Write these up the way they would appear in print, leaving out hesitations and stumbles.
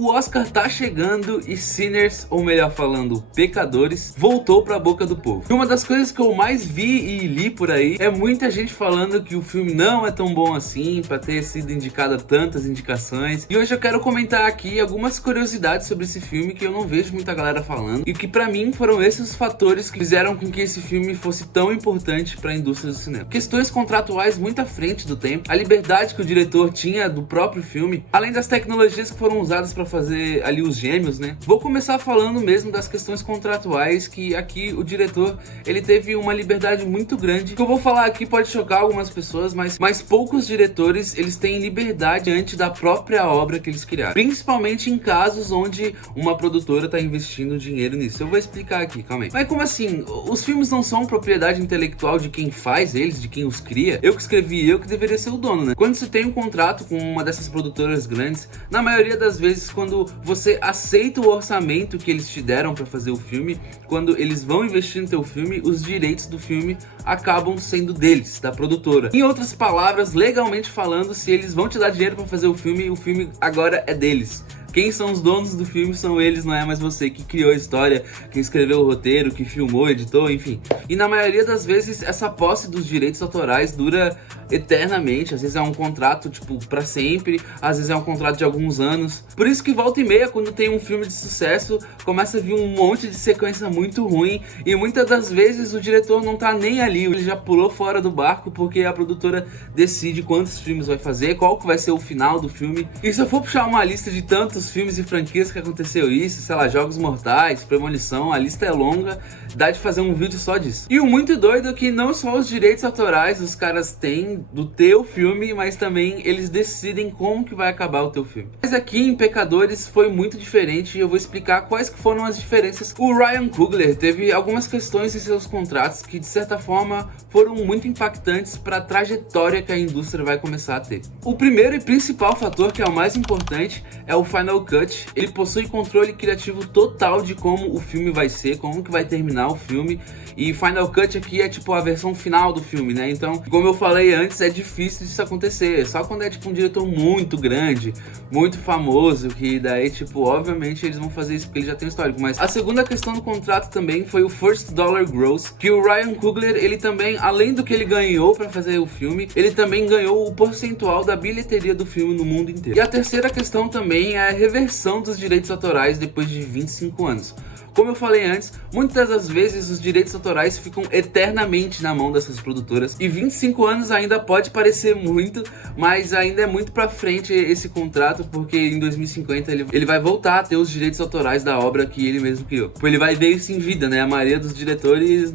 O Oscar tá chegando e Sinners, ou melhor falando, Pecadores, voltou pra boca do povo. E uma das coisas que eu mais vi e li por aí é muita gente falando que o filme não é tão bom assim, pra ter sido indicado a tantas indicações. E hoje eu quero comentar aqui algumas curiosidades sobre esse filme que eu não vejo muita galera falando, e que pra mim foram esses os fatores que fizeram com que esse filme fosse tão importante pra indústria do cinema. Questões contratuais muito à frente do tempo, a liberdade que o diretor tinha do próprio filme, além das tecnologias que foram usadas pra fazer ali os gêmeos, né? Vou começar falando mesmo das questões contratuais, que aqui o diretor, ele teve uma liberdade muito grande. O que eu vou falar aqui pode chocar algumas pessoas, mas poucos diretores, eles têm liberdade diante da própria obra que eles criaram. Principalmente em casos onde uma produtora tá investindo dinheiro nisso. Eu vou explicar aqui, calma aí. Mas como assim? Os filmes não são propriedade intelectual de quem faz eles, de quem os cria? Eu que escrevi, eu que deveria ser o dono, né? Quando você tem um contrato com uma dessas produtoras grandes, na maioria das vezes, quando você aceita o orçamento que eles te deram para fazer o filme, quando eles vão investir no teu filme, os direitos do filme acabam sendo deles, da produtora. Em outras palavras, legalmente falando, se eles vão te dar dinheiro para fazer o filme agora é deles. Quem são os donos do filme são eles, não é mais você que criou a história, que escreveu o roteiro, que filmou, editou, enfim. E na maioria das vezes essa posse dos direitos autorais dura eternamente. Às vezes é um contrato tipo pra sempre, às vezes é um contrato de alguns anos. Por isso que volta e meia, quando tem um filme de sucesso, começa a vir um monte de sequência muito ruim, e muitas das vezes o diretor não tá nem ali, ele já pulou fora do barco porque a produtora decide quantos filmes vai fazer, qual que vai ser o final do filme. E se eu for puxar uma lista de tantos filmes e franquias que aconteceu isso, sei lá, Jogos Mortais, Premonição, a lista é longa, dá de fazer um vídeo só disso. E o muito doido é que não só os direitos autorais os caras têm do teu filme, mas também eles decidem como que vai acabar o teu filme. Mas aqui em Pecadores foi muito diferente, e eu vou explicar quais que foram as diferenças. O Ryan Coogler teve algumas questões em seus contratos que de certa forma foram muito impactantes para a trajetória que a indústria vai começar a ter. O primeiro e principal fator, que é o mais importante, é o Final Cut. Ele possui controle criativo total de como o filme vai ser, como que vai terminar o filme, e Final Cut aqui é tipo a versão final do filme, né? Então, como eu falei antes, é difícil disso acontecer, só quando é tipo um diretor muito grande, muito famoso, que daí tipo, obviamente eles vão fazer isso porque eles já têm histórico. Mas a segunda questão do contrato também foi o First Dollar Gross, que o Ryan Coogler, ele também, além do que ele ganhou pra fazer o filme, ele também ganhou o percentual da bilheteria do filme no mundo inteiro. E a terceira questão também é a reversão dos direitos autorais depois de 25 anos. Como eu falei antes, muitas das vezes os direitos autorais ficam eternamente na mão dessas produtoras, e 25 anos ainda pode parecer muito, mas ainda é muito pra frente esse contrato, porque em 2050 ele vai voltar a ter os direitos autorais da obra que ele mesmo criou. Porque ele vai ver isso em vida, né? A maioria dos diretores,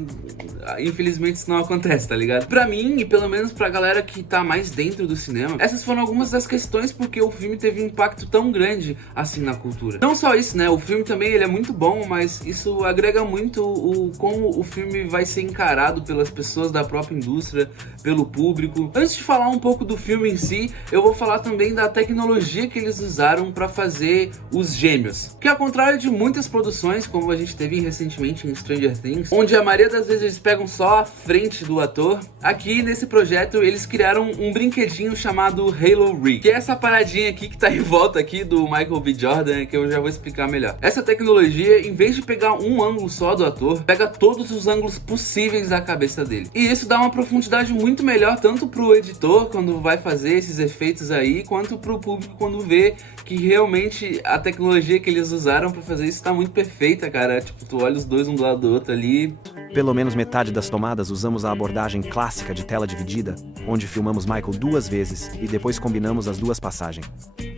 infelizmente, isso não acontece, tá ligado? Pra mim, e pelo menos pra galera que tá mais dentro do cinema, essas foram algumas das questões porque o filme teve um impacto tão grande assim na cultura. Não só isso, né? O filme também ele é muito bom, mas isso agrega muito como o filme vai ser encarado pelas pessoas da própria indústria, pelo público. Antes de falar um pouco do filme em si, eu vou falar também da tecnologia que eles usaram para fazer os gêmeos. Que ao contrário de muitas produções, como a gente teve recentemente em Stranger Things, onde a maioria das vezes eles pegam só a frente do ator, aqui nesse projeto eles criaram um brinquedinho chamado Halo Rig, que é essa paradinha aqui que tá em volta aqui do Michael B. Jordan, que eu já vou explicar melhor. Essa tecnologia, em vez de pegar um ângulo só do ator, pega todos os ângulos possíveis da cabeça dele. E isso dá uma profundidade muito melhor, tanto pro editor quando vai fazer esses efeitos aí, quanto pro público quando vê que realmente a tecnologia que eles usaram pra fazer isso tá muito perfeita, cara. Tipo, tu olha os dois um do lado do outro ali. Pelo menos metade das tomadas usamos a abordagem clássica de tela dividida, onde filmamos Michael 2 vezes e depois combinamos as duas passagens.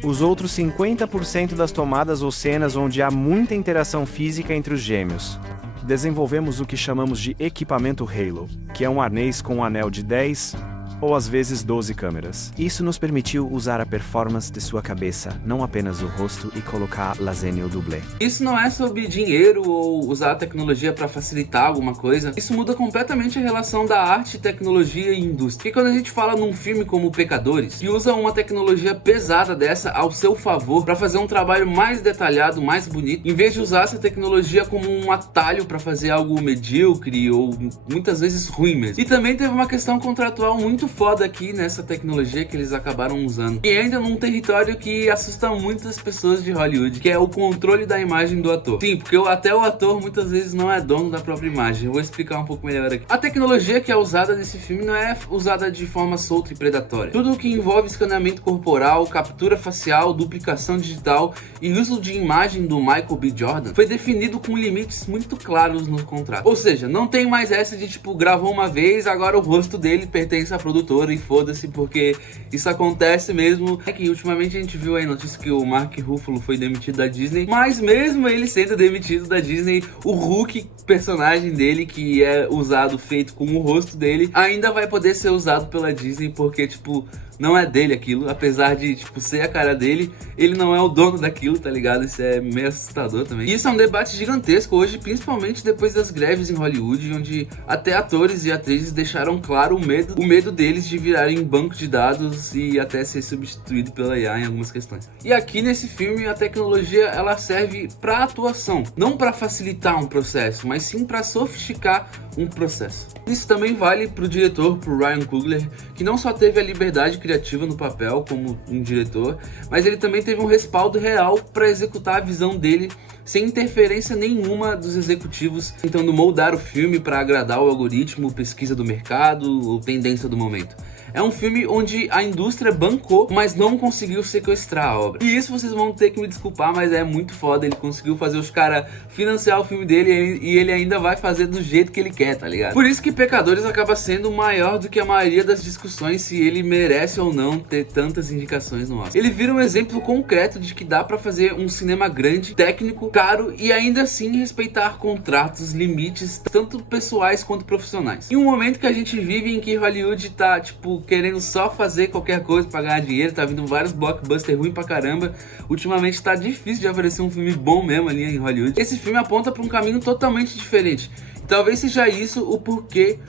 Os outros 50% das tomadas ou cenas onde há muita interação física entre os gêmeos. Desenvolvemos o que chamamos de equipamento Halo, que é um arnês com um anel de 10 ou às vezes 12 câmeras. Isso nos permitiu usar a performance de sua cabeça, não apenas o rosto, e colocar lasanha dublê. Isso não é sobre dinheiro ou usar a tecnologia para facilitar alguma coisa. Isso muda completamente a relação da arte, tecnologia e indústria. E quando a gente fala num filme como Pecadores, que usa uma tecnologia pesada dessa ao seu favor para fazer um trabalho mais detalhado, mais bonito, em vez de usar essa tecnologia como um atalho para fazer algo medíocre ou muitas vezes ruim mesmo. E também teve uma questão contratual muito muito foda aqui nessa tecnologia que eles acabaram usando, e ainda num território que assusta muitas pessoas de Hollywood, que é o controle da imagem do ator. Sim, porque até o ator muitas vezes não é dono da própria imagem. Eu vou explicar um pouco melhor aqui. A tecnologia que é usada nesse filme não é usada de forma solta e predatória. Tudo o que envolve escaneamento corporal, captura facial, duplicação digital e uso de imagem do Michael B. Jordan foi definido com limites muito claros no contrato. Ou seja, não tem mais essa de tipo, gravou uma vez, agora o rosto dele pertence à produtora e foda-se, porque isso acontece mesmo. É que ultimamente a gente viu aí notícia que o Mark Ruffalo foi demitido da Disney, mas mesmo ele sendo demitido da Disney, o Hulk, personagem dele, que é usado, feito com o rosto dele, ainda vai poder ser usado pela Disney, porque tipo, não é dele aquilo, apesar de tipo ser a cara dele, ele não é o dono daquilo, tá ligado? Isso é meio assustador também. E isso é um debate gigantesco hoje, principalmente depois das greves em Hollywood, onde até atores e atrizes deixaram claro o medo deles de virarem banco de dados e até ser substituído pela IA em algumas questões. E aqui nesse filme a tecnologia ela serve para atuação, não para facilitar um processo, mas sim para sofisticar um processo. Isso também vale pro diretor, pro Ryan Coogler, que não só teve a liberdade criativa no papel como um diretor, mas ele também teve um respaldo real para executar a visão dele sem interferência nenhuma dos executivos, tentando moldar o filme para agradar o algoritmo, pesquisa do mercado ou tendência do momento. É um filme onde a indústria bancou, mas não conseguiu sequestrar a obra. E isso vocês vão ter que me desculpar, mas é muito foda. Ele conseguiu fazer os caras financiar o filme dele e ele ainda vai fazer do jeito que ele quer, tá ligado? Por isso que Pecadores acaba sendo maior do que a maioria das discussões se ele merece ou não ter tantas indicações no Oscar. Ele vira um exemplo concreto de que dá pra fazer um cinema grande, técnico, caro e ainda assim respeitar contratos, limites, tanto pessoais quanto profissionais. Em um momento que a gente vive em que Hollywood tá, tipo, querendo só fazer qualquer coisa pra ganhar dinheiro, tá vindo vários blockbusters ruins pra caramba. Ultimamente tá difícil de aparecer um filme bom mesmo ali em Hollywood. Esse filme aponta pra um caminho totalmente diferente. E talvez seja isso o porquê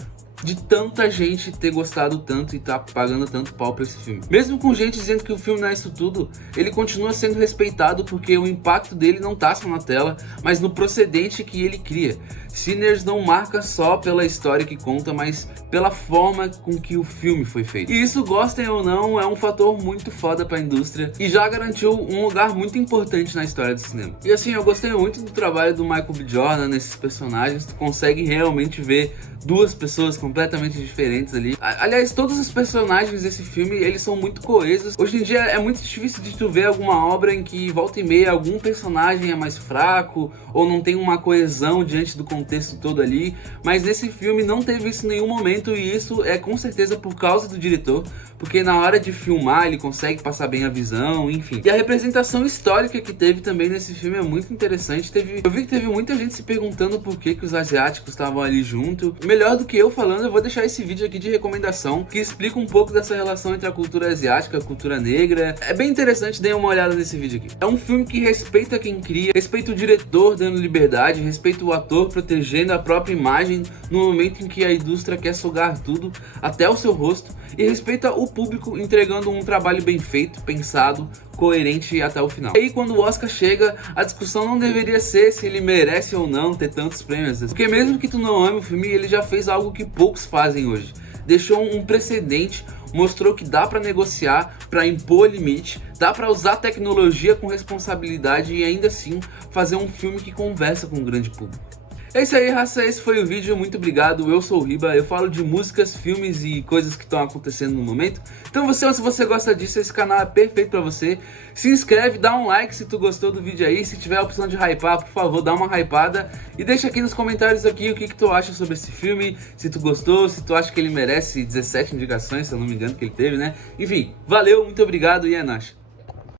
de tanta gente ter gostado tanto e tá pagando tanto pau pra esse filme. Mesmo com gente dizendo que o filme não é isso tudo, ele continua sendo respeitado porque o impacto dele não tá só na tela, mas no procedente que ele cria. Sinners não marca só pela história que conta, mas pela forma com que o filme foi feito. E isso, gostem ou não, é um fator muito foda pra indústria e já garantiu um lugar muito importante na história do cinema. E assim, eu gostei muito do trabalho do Michael B. Jordan nesses personagens. Tu consegue realmente ver duas pessoas completamente diferentes ali. Aliás, todos os personagens desse filme, eles são muito coesos. Hoje em dia é muito difícil de tu ver alguma obra em que volta e meia algum personagem é mais fraco ou não tem uma coesão diante do contexto todo ali, mas nesse filme não teve isso em nenhum momento, e isso é com certeza por causa do diretor, porque na hora de filmar ele consegue passar bem a visão, enfim. E a representação histórica que teve também nesse filme é muito interessante. Eu vi que teve muita gente se perguntando por que os asiáticos estavam ali junto. Melhor do que eu falando, eu vou deixar esse vídeo aqui de recomendação que explica um pouco dessa relação entre a cultura asiática e a cultura negra. É bem interessante, deem uma olhada nesse vídeo aqui. É um filme que respeita quem cria, respeita o diretor dando liberdade, respeita o ator protegendo a própria imagem no momento em que a indústria quer sugar tudo, até o seu rosto, e respeita o público entregando um trabalho bem feito, pensado, coerente até o final. E aí quando o Oscar chega, a discussão não deveria ser se ele merece ou não ter tantos prêmios, porque mesmo que tu não ame o filme, ele já fez algo que poucos fazem hoje. Deixou um precedente, mostrou que dá pra negociar, pra impor limite, dá pra usar tecnologia com responsabilidade e ainda assim fazer um filme que conversa com o grande público. É isso aí, raça, esse foi o vídeo, muito obrigado, eu sou o Riba, eu falo de músicas, filmes e coisas que estão acontecendo no momento. Então se você gosta disso, esse canal é perfeito pra você. Se inscreve, dá um like se tu gostou do vídeo aí, se tiver a opção de hypar, por favor, dá uma hypada. E deixa aqui nos comentários aqui o que tu acha sobre esse filme, se tu gostou, se tu acha que ele merece 17 indicações, se eu não me engano que ele teve, né? Enfim, valeu, muito obrigado e é nóis.